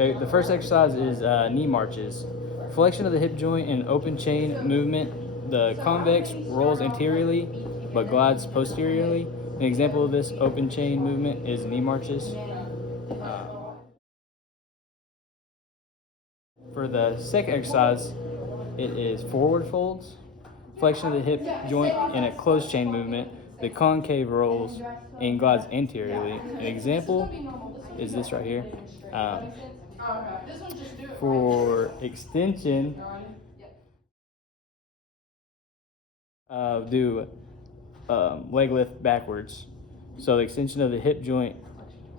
Okay, the first exercise is knee marches. Flexion of the hip joint in open chain movement. The convex rolls anteriorly but glides posteriorly. An example of this open chain movement is knee marches. For the second exercise, it is forward folds. Flexion of the hip joint in a closed chain movement. The concave rolls and glides anteriorly. An example is this right here. For extension, do leg lift backwards. So the extension of the hip joint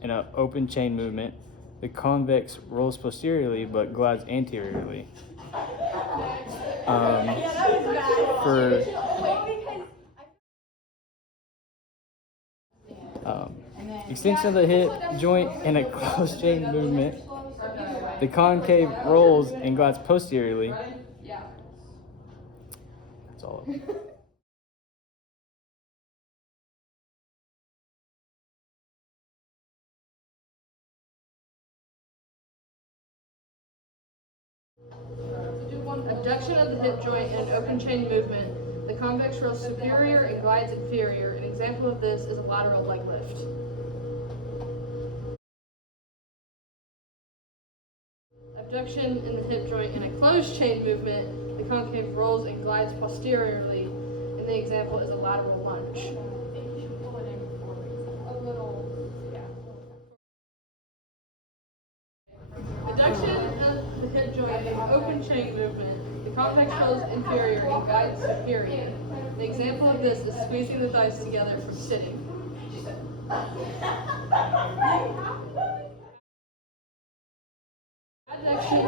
in an open chain movement. The convex rolls posteriorly but glides anteriorly. For extension of the hip joint in a closed chain movement. The concave rolls and glides posteriorly. That's all of it. Abduction of the hip joint in an open chain movement. The convex rolls superior and glides inferior. An example of this is a lateral leg lift. Abduction in the hip joint in a closed chain movement. The concave rolls and glides posteriorly. And the example is a lateral lunge. Abduction of the hip joint in an open chain movement. The convex rolls inferior and glides superior. The example of this is squeezing the thighs together from sitting. Adduction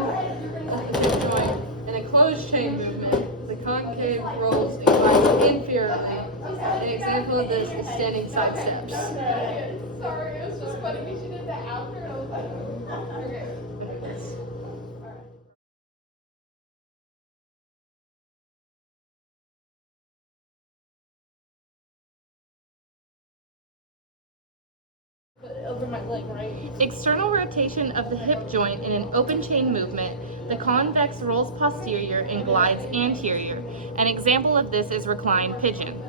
of the hip joint in a closed chain movement. The concave rolls and glides inferiorly. An example of this is standing side steps. Sorry, it was just funny because she did the outro and I was like, okay. Over my leg, right? External rotation of the hip joint in an open chain movement. The convex rolls posterior and glides anterior. An example of this is reclined pigeon.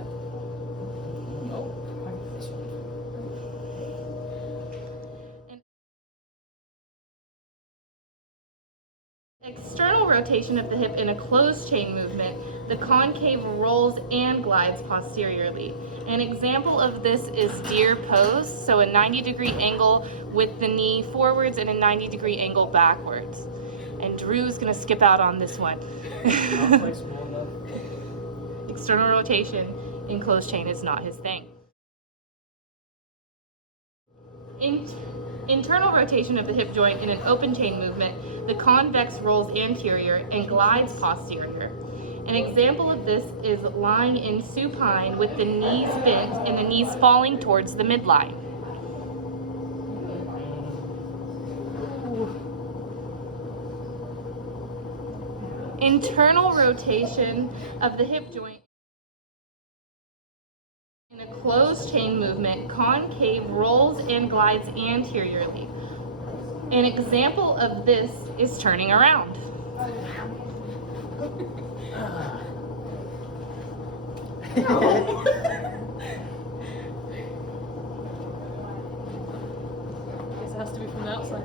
External rotation of the hip in a closed chain movement. The concave rolls and glides posteriorly. An example of this is deer pose, so a 90-degree angle with the knee forwards and a 90-degree angle backwards. And Drew's gonna skip out on this one. External rotation in closed chain is not his thing. Internal rotation of the hip joint in an open chain movement. The convex rolls anterior and glides posterior. An example of this is lying in supine with the knees bent and the knees falling towards the midline. Internal rotation of the hip joint in a closed chain movement. Concave rolls and glides anteriorly. An example of this is turning around. Guess it has to be from the outside.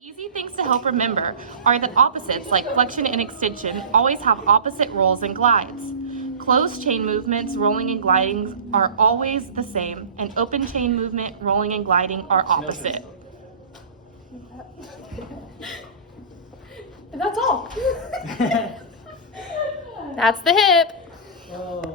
Easy things to help remember are that opposites like flexion and extension always have opposite rolls and glides. Closed chain movements, rolling and gliding, are always the same, and open chain movement, rolling and gliding are opposite. And that's all. That's the hip. Oh.